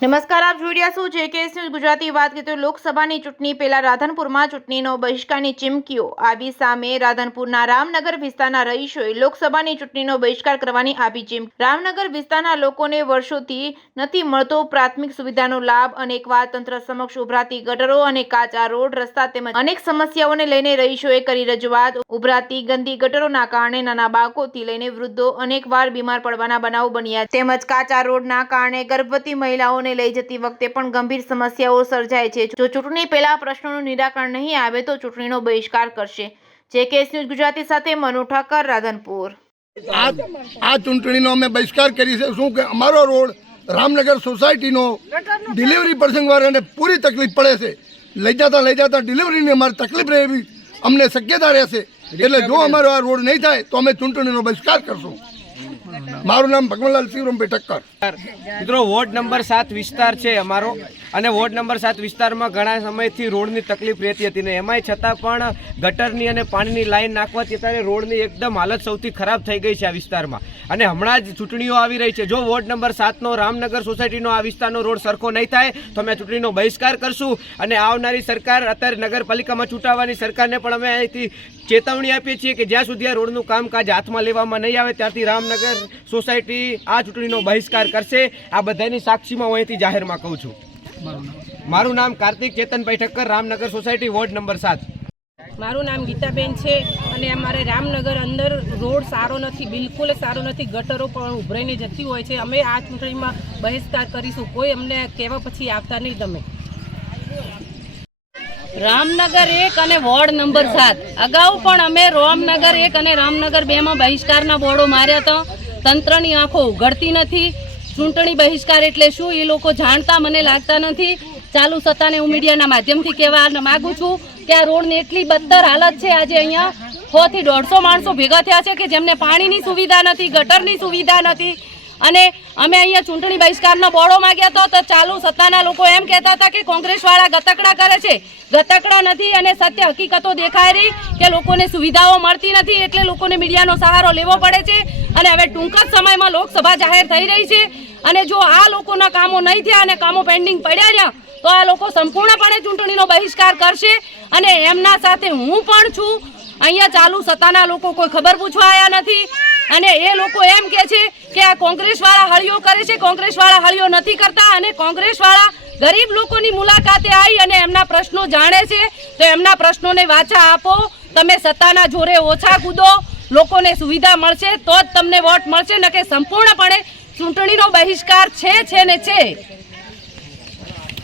નમસ્કાર, આપ જોઈ રહ્યા છો જેકેએસ ન્યૂઝ ગુજરાતી। વાત કરીએ તો લોકસભાની ચૂંટણી પહેલા રાધનપુરમાં ચૂંટણીનો બહિષ્કારની ચીમકીઓ આવી સામે રાધનપુરના રામનગર વિસ્તારના રહીશોએ લોકસભાની ચૂંટણીનો બહિષ્કાર કરવાની આપી ચીમકી। રામનગર વિસ્તારના લોકોને વર્ષોથી નથી મળતો પ્રાથમિક સુવિધાનો લાભ। અનેકવાર તંત્ર સમક્ષ ઉભરાતી ગટરો અને કાચા રોડ રસ્તા તેમજ અનેક સમસ્યાઓને લઈને રહીશોએ કરી રજૂઆત। ઉભરાતી ગંદી ગટરોના કારણે નાના બાળકોથી લઈને વૃદ્ધો અનેકવાર બીમાર પડવાના બનાવો બન્યા તેમજ કાચા રોડના કારણે ગર્ભવતી મહિલાઓ લઈ જતી વખતે પણ ગંભીર સમસ્યાઓ સર્જાય છે। જો ચૂંટણી પહેલા પ્રશ્નોનું નિરાકરણ નહીં આવે તો ચૂંટણીનો બહિષ્કાર કરશે। જેકેએસ ન્યૂઝ ગુજરાતી સાથે મનુ ઠાકર, રાધનપુર। આ ચૂંટણીનો અમે બહિષ્કાર કરી છે। શું કે અમારો રોડ રામનગર સોસાયટીનો ડિલિવરી પ્રસંગવાળાને પૂરી તકલીફ પડે છે। લઈ જતા ડિલિવરીની અમારી તકલીફ રહેવી અમને શક્યતા રહેશે। એટલે જો અમારો આ રોડ નહીં થાય તો અમે ચૂંટણીનો બહિષ્કાર કરશું। મારું નામ ભગવાનલાલ શિવરામભાઈ ઠક્કર। મિત્રો, વોર્ડ નંબર 7 વિસ્તાર છે અમારો, અને વોર્ડ નંબર 7 વિસ્તારમાં ઘણા સમયથી રોડની તકલીફ રહેતી હતી ને એમાંય છતાં પણ ગટરની અને પાણીની લાઈન નાખવાથી ત્યારે રોડની એકદમ હાલત સૌથી ખરાબ થઈ ગઈ છે આ વિસ્તારમાં। અને હમણાં જ ચૂંટણીઓ આવી રહી છે। જો વોર્ડ નંબર 7નો રામનગર સોસાયટીનો આ વિસ્તારનો રોડ સરખો નહીં થાય તો અમે ચૂંટણીનો બહિષ્કાર કરશું। અને આવનારી સરકાર, અત્યારે નગરપાલિકામાં ચૂંટાવાની સરકારને પણ અમે અહીંથી ચેતવણી આપીએ છીએ કે જ્યાં સુધી આ રોડનું કામકાજ હાથમાં લેવામાં નહીં આવે ત્યારથી રામનગર સોસાયટી આ ચૂંટણીનો બહિષ્કાર કરશે। આ બધાની સાક્ષીમાં હું અહીંથી જાહેરમાં કહું છું। મારું નામ Kartik Chetanbhai Thakkar, Ramnagar society, ward number 7। મારું નામ ગીતાબેન છે અને અમારે રામનગર અંદર રોડ સારો નથી, બિલકુલ સારો નથી। ગટરો પણ ઉભરાઈને જતી હોય છે। અમે આ ચૂંટણીમાં બહિષ્કાર કરીશું। કોઈ અમને કહેવા પછી આવતા નહીં તમે। રામનગર 1 અને વોર્ડ નંબર 7 અગાઉ પણ અમે રામનગર 1 અને રામનગર 2માં બહિષ્કારના બોર્ડો માર્યા હતા। તંત્રની આંખો ઉઘડતી નથી। ચૂંટણી બહિષ્કાર એટલે શું એ લોકો જાણતા મને લાગતા નથી। ચાલુ સત્તાને હું મીડિયાના માધ્યમથી કહેવા માગું છું કે આ રોડની એટલી બદતર હાલત છે। આજે અહીંયા 100 થી 150 માણસો ભેગા થયા છે કે જેમને પાણીની સુવિધા નથી, ગટરની સુવિધા નથી। અને અમે અહીંયા ચૂંટણી બહિષ્કારના બોર્ડો માગ્યા હતા તો ચાલુ સત્તાના લોકો એમ કહેતા હતા કે કોંગ્રેસવાળા ગતકડા કરે છે। ગતકડા નથી અને સત્ય હકીકતો દેખાય રહી કે લોકોને સુવિધાઓ મળતી નથી, એટલે લોકોને મીડિયાનો સહારો લેવો પડે છે। અને હવે ટૂંક જ સમયમાં લોકસભા જાહેર થઈ રહી છે અને જો આ લોકોના કામો નહીં થયા અને કામો પેન્ડિંગ પડ્યા રહ્યા તો આ લોકો સંપૂર્ણપણે ચૂંટણીનો બહિષ્કાર કરશે। અને એમના સાથે હું પણ છું। અહીંયા ચાલુ સત્તાના લોકો કોઈ ખબર પૂછવા આવ્યા નથી અને એ લોકો એમ કહે છે કે આ કોંગ્રેસવાળા હળીઓ કરે છે। કોંગ્રેસવાળા હળીઓ નથી કરતા અને કોંગ્રેસવાળા ગરીબ લોકોની મુલાકાતે આવી અને એમના પ્રશ્નો જાણે છે તો એમના પ્રશ્નોને વાચા આપો। તમે સત્તાના જોરે ઓછા કૂદો, લોકોને સુવિધા મળશે તો જ તમને વોટ મળશે, ન કે સંપૂર્ણપણે ચૂંટણીનો બહિષ્કાર છે ને છે।